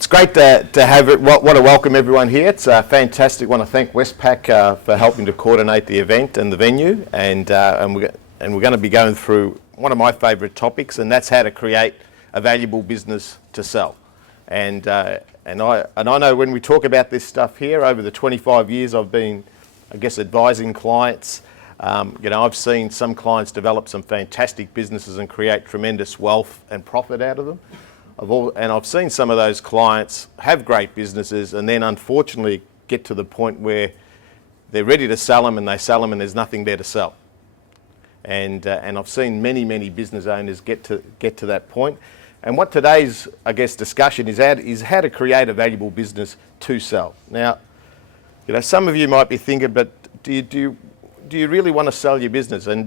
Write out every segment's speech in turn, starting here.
It's great to have it. Want to welcome everyone here. It's fantastic. Want to thank Westpac for helping to coordinate the event and the venue, and we're going to be going through one of my favourite topics, and that's how to create a valuable business to sell. And I know when we talk about this stuff here, over the 25 years I've been, I guess, advising clients. I've seen some clients develop some fantastic businesses and create tremendous wealth and profit out of them. I've seen some of those clients have great businesses and then unfortunately get to the point where they're ready to sell them and they sell them and there's nothing there to sell. And I've seen many business owners get to that point. And what today's, I guess, discussion is how to create a valuable business to sell. Now, some of you might be thinking, but do you really want to sell your business? And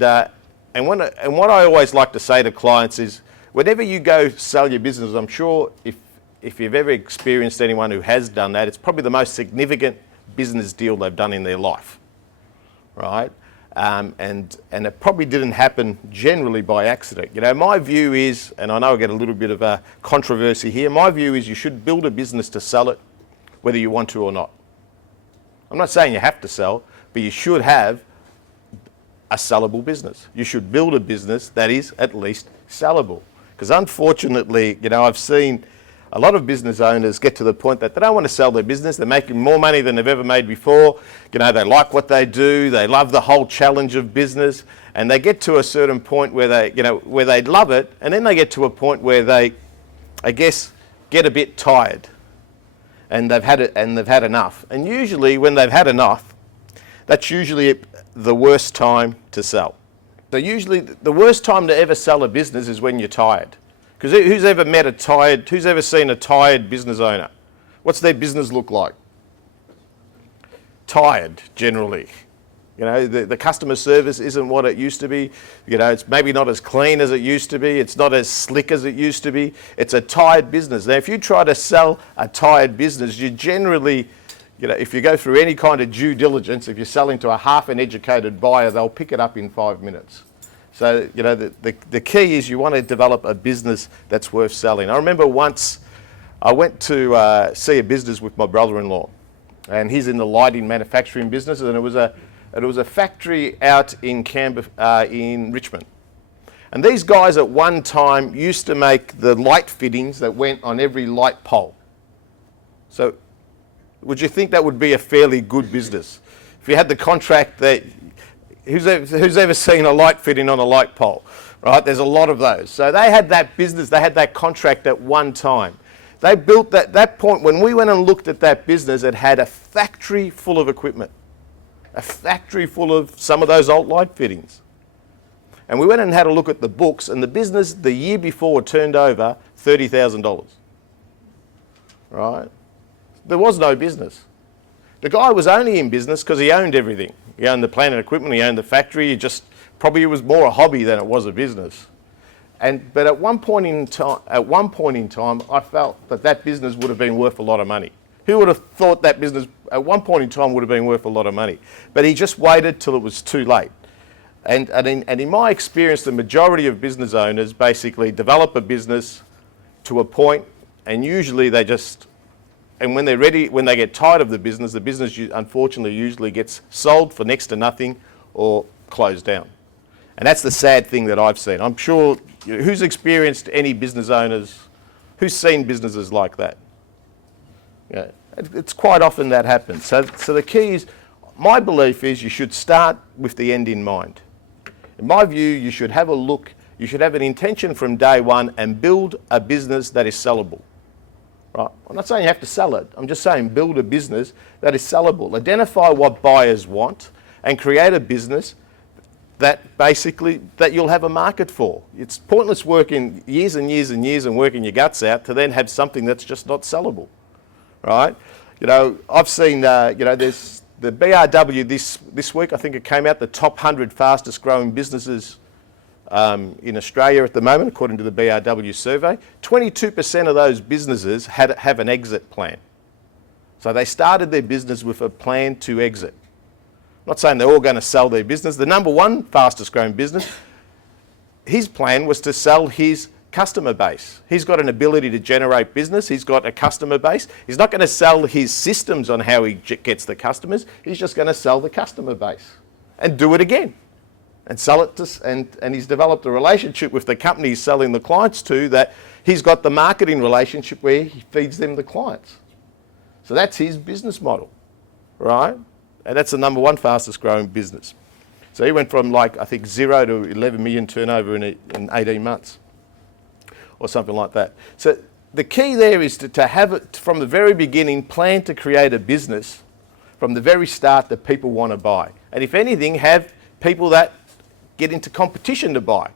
what I always like to say to clients is, whenever you go sell your business, I'm sure if you've ever experienced anyone who has done that, it's probably the most significant business deal they've done in their life, right? And it probably didn't happen generally by accident. My view is, and I know I get a little bit of a controversy here, my view is you should build a business to sell it, whether you want to or not. I'm not saying you have to sell, but you should have a sellable business. You should build a business that is at least sellable. Because unfortunately, I've seen a lot of business owners get to the point that they don't want to sell their business. They're making more money than they've ever made before. They like what they do. They love the whole challenge of business. And they get to a certain point where they love it. And then they get to a point where they, I guess, get a bit tired. And they've had enough. And usually when they've had enough, that's usually the worst time to sell. So usually the worst time to ever sell a business is when you're tired. Because who's ever seen a tired business owner? What's their business look like? Tired, generally. The customer service isn't what it used to be. It's maybe not as clean as it used to be. It's not as slick as it used to be. It's a tired business. Now, if you try to sell a tired business, you generally, if you go through any kind of due diligence, if you're selling to a half an educated buyer, they'll pick it up in 5 minutes. So, the key is you want to develop a business that's worth selling. I remember once I went to see a business with my brother-in-law, and he's in the lighting manufacturing business, and it was a factory out in in Richmond. And these guys at one time used to make the light fittings that went on every light pole. So, would you think that would be a fairly good business? If you had the contract that, who's ever seen a light fitting on a light pole, right? There's a lot of those. So they had that business, they had that contract at one time. They built that point, when we went and looked at that business, it had a factory full of equipment, a factory full of some of those old light fittings. And we went and had a look at the books, and the business the year before turned over $30,000, right? There was no business. The guy was only in business because he owned everything. He owned the plant and equipment, he owned the factory, it was more a hobby than it was a business. But at one point in time, I felt that business would have been worth a lot of money. Who would have thought that business at one point in time would have been worth a lot of money? But he just waited till it was too late. And in my experience, the majority of business owners basically develop a business to a point, and usually and when they're ready, when they get tired of the business unfortunately usually gets sold for next to nothing or closed down. And that's the sad thing that I've seen. I'm sure, who's experienced any business owners, who's seen businesses like that? Yeah, it's quite often that happens. So the key is, my belief is you should start with the end in mind. In my view, you should have you should have an intention from day one and build a business that is sellable. Right? I'm not saying you have to sell it. I'm just saying build a business that is sellable. Identify what buyers want and create a business that you'll have a market for. It's pointless working years and years and years and working your guts out to then have something that's just not sellable, right? I've seen, there's the BRW this week, I think it came out, the top 100 fastest growing businesses in Australia at the moment, according to the BRW survey. 22% of those businesses have an exit plan. So they started their business with a plan to exit. I'm not saying they're all going to sell their business. The number one fastest growing business, his plan was to sell his customer base. He's got an ability to generate business. He's got a customer base. He's not going to sell his systems on how he gets the customers. He's just going to sell the customer base and do it again and sell it to, and he's developed a relationship with the company he's selling the clients to, that he's got the marketing relationship where he feeds them the clients. So that's his business model, right? And that's the number one fastest growing business. So he went from, like, I think 0 to 11 million turnover in 18 months or something like that. So the key there is to have it from the very beginning, plan to create a business from the very start that people want to buy. And if anything, have people that get into competition to buy.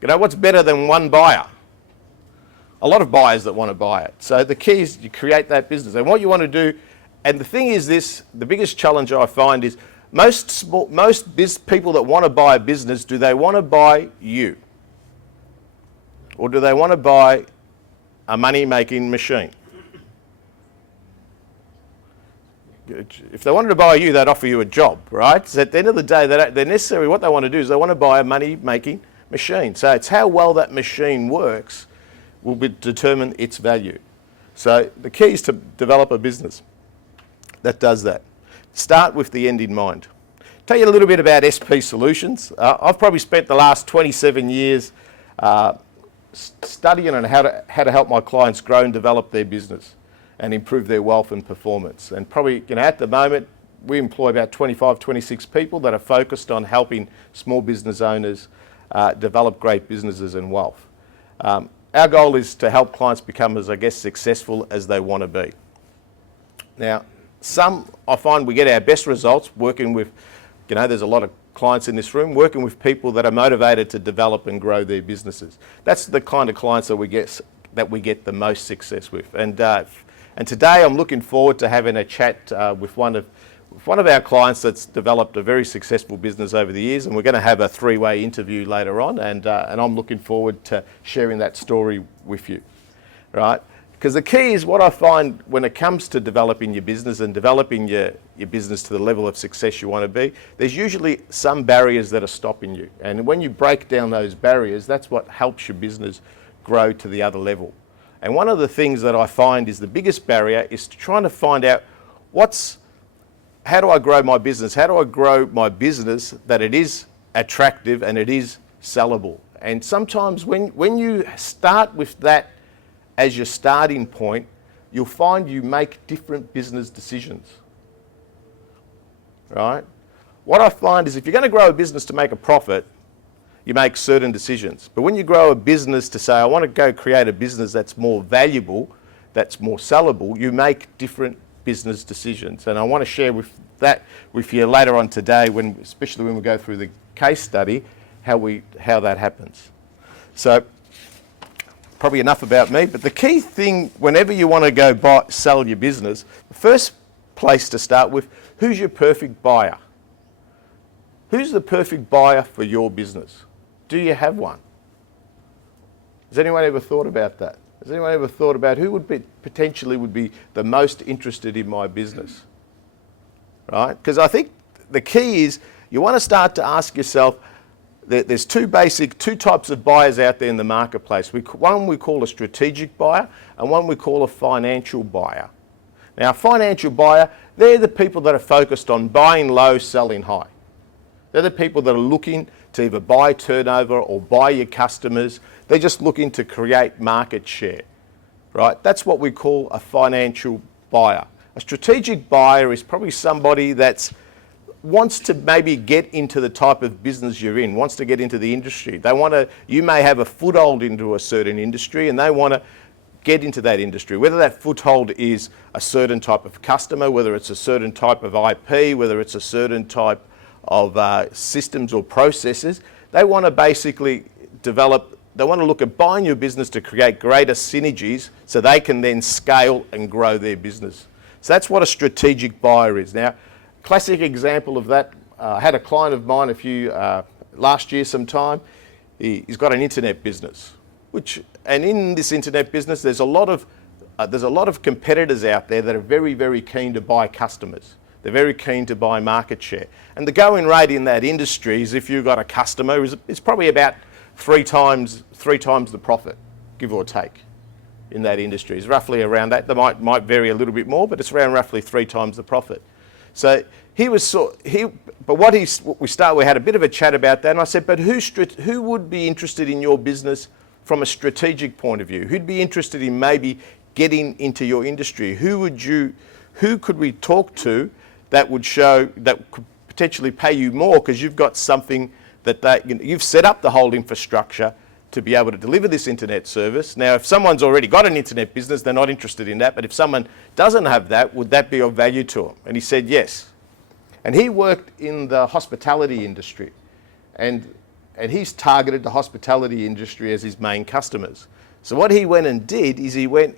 You know, what's better than one buyer? A lot of buyers that want to buy it. So the key is you create that business. And what you want to do, and the thing is this, the biggest challenge I find is most people that want to buy a business, do they want to buy you? Or do they want to buy a money-making machine? If they wanted to buy you, they'd offer you a job, right? So at the end of the day, they're necessarily, what they want to do is they want to buy a money-making machine. So it's how well that machine works will determine its value. So the key is to develop a business that does that. Start with the end in mind. Tell you a little bit about SP Solutions. I've probably spent the last 27 years studying on how to help my clients grow and develop their business and improve their wealth and performance. And probably, you know, at the moment, we employ about 25, 26 people that are focused on helping small business owners develop great businesses and wealth. Our goal is to help clients become as, I guess, successful as they want to be. Now, I find we get our best results working with, you know, there's a lot of clients in this room, working with people that are motivated to develop and grow their businesses. That's the kind of clients that we get the most success with. And today I'm looking forward to having a chat with one of our clients that's developed a very successful business over the years, and we're going to have a three-way interview later on, and I'm looking forward to sharing that story with you, right? Because the key is what I find when it comes to developing your business and developing your business to the level of success you want to be, there's usually some barriers that are stopping you. And when you break down those barriers, that's what helps your business grow to the other level. And one of the things that I find is the biggest barrier is trying to find out how do I grow my business? How do I grow my business that it is attractive and it is sellable? And sometimes when you start with that as your starting point, you'll find you make different business decisions, right? What I find is if you're going to grow a business to make a profit, you make certain decisions. But when you grow a business to say, I want to go create a business that's more valuable, that's more sellable, you make different business decisions. And I want to share that with you later on today, especially when we go through the case study, how that happens. So probably enough about me, but the key thing whenever you want to go sell your business, the first place to start with, who's your perfect buyer? Who's the perfect buyer for your business? Do you have one? Has anyone ever thought about that? Has anyone ever thought about who potentially would be the most interested in my business? Right? Because I think the key is you want to start to ask yourself, there's two types of buyers out there in the marketplace. One we call a strategic buyer and one we call a financial buyer. Now, a financial buyer, they're the people that are focused on buying low, selling high. They're the people that are looking to either buy turnover or buy your customers. They're just looking to create market share, right? That's what we call a financial buyer. A strategic buyer is probably somebody that wants to maybe get into the type of business you're in, wants to get into the industry. You may have a foothold into a certain industry and they want to get into that industry, whether that foothold is a certain type of customer, whether it's a certain type of IP, whether it's a certain type of systems or processes. They want to basically they want to look at buying your business to create greater synergies so they can then scale and grow their business. So that's what a strategic buyer is. Now, classic example of that, I had a client of mine last year sometime. He's got an internet business, and in this internet business, there's a lot of competitors out there that are very, very keen to buy customers. They're very keen to buy market share. And the going rate in that industry is if you've got a customer, is probably about three times the profit. give or take, in that industry. It's roughly around that. They might vary a little bit more, but it's around roughly 3 times the profit. So we had a bit of a chat about that, and I said, but who would be interested in your business from a strategic point of view? Who'd be interested in maybe getting into your industry? Who could we talk to that could potentially pay you more because you've got something that you've set up the whole infrastructure to be able to deliver this internet service. Now, if someone's already got an internet business, they're not interested in that, but if someone doesn't have that, would that be of value to them? And he said yes. And he worked in the hospitality industry, and he's targeted the hospitality industry as his main customers. So what he went and did is he went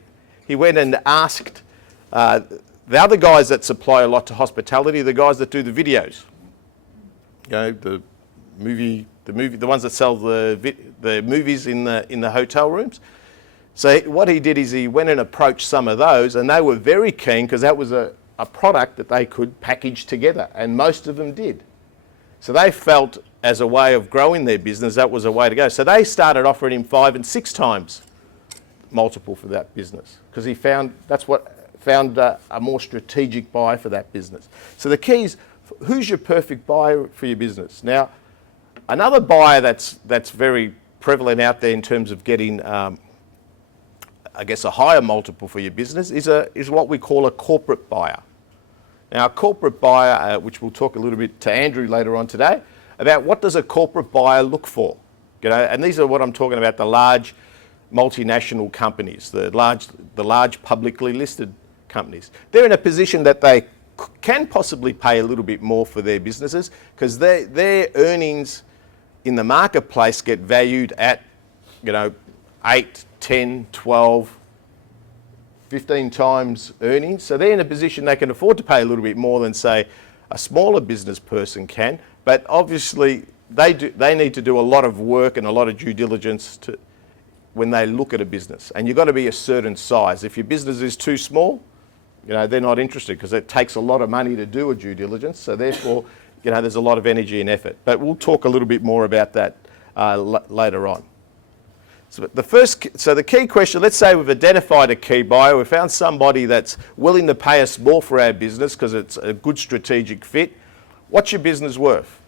and asked the other guys that supply a lot to hospitality, the guys that do the videos, the ones that sell the movies in the hotel rooms. So what he did is he went and approached some of those, and they were very keen because that was a product that they could package together, and most of them did. So they felt as a way of growing their business, that was a way to go. So they started offering him 5 and 6 times multiple for that business because he found a more strategic buyer for that business. So the key is, who's your perfect buyer for your business? Now, another buyer that's very prevalent out there in terms of getting, I guess, a higher multiple for your business is what we call a corporate buyer. Now, a corporate buyer, which we'll talk a little bit to Andrew later on today, about what does a corporate buyer look for? And these are what I'm talking about, the large multinational companies, the large publicly listed companies. They're in a position that they can possibly pay a little bit more for their businesses because their earnings in the marketplace get valued at 8, 10, 12, 15 times earnings. So they're in a position they can afford to pay a little bit more than, say, a smaller business person can. But obviously, they need to do a lot of work and a lot of due diligence when they look at a business. And you've got to be a certain size. If your business is too small, they're not interested because it takes a lot of money to do a due diligence. So therefore, there's a lot of energy and effort. But we'll talk a little bit more about that later on. So the key question, let's say we've identified a key buyer, we've found somebody that's willing to pay us more for our business because it's a good strategic fit. What's your business worth?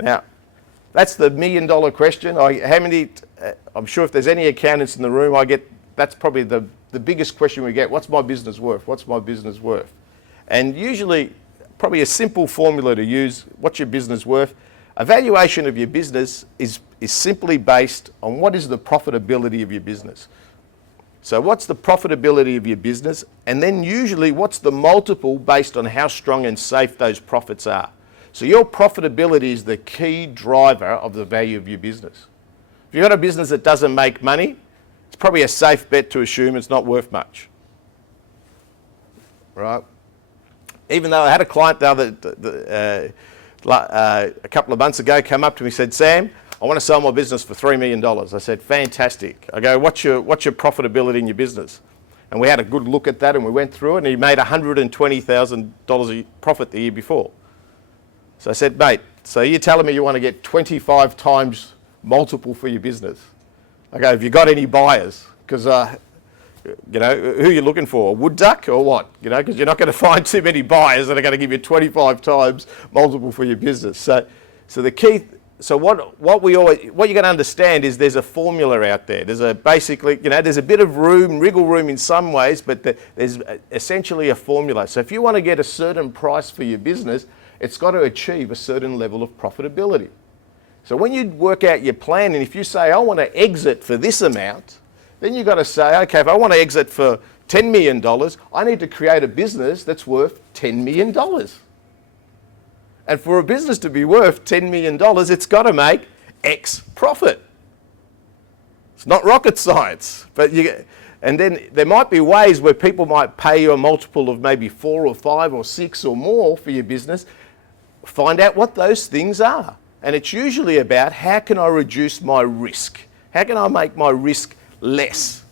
Now, that's the $1 million question. I'm sure if there's any accountants in the room, that's probably the biggest question we get. What's my business worth? What's my business worth? And usually, probably a simple formula to use, what's your business worth? A valuation of your business is simply based on what is the profitability of your business. So what's the profitability of your business? And then usually what's the multiple based on how strong and safe those profits are? So your profitability is the key driver of the value of your business. If you've got a business that doesn't make money, it's probably a safe bet to assume it's not worth much. Right? Even though I had a client a couple of months ago come up to me and said, Sam, I want to sell my business for $3 million. I said, fantastic. I go, what's your profitability in your business? And we had a good look at that and we went through it and he made $120,000 profit the year before. So I said, mate, so you're telling me you want to get 25 times multiple for your business? I go, have you got any buyers? Because, who are you looking for? A wood duck or what? Because you're not going to find too many buyers that are going to give you 25 times multiple for your business. So the key, what you're going to understand is there's a formula out there. There's there's a bit of wriggle room in some ways, but there's essentially a formula. So if you want to get a certain price for your business, it's got to achieve a certain level of profitability. So when you work out your plan, and if you say, I want to exit for this amount, then you've got to say, okay, if I want to exit for $10 million, I need to create a business that's worth $10 million. And for a business to be worth $10 million, it's got to make X profit. It's not rocket science. And then there might be ways where people might pay you a multiple of maybe 4 or 5 or 6 or more for your business. Find out what those things are. And it's usually about how can I reduce my risk? How can I make my risk less?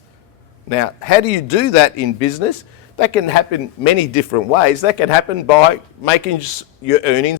Now, how do you do that in business? That can happen many different ways. That can happen by making your earnings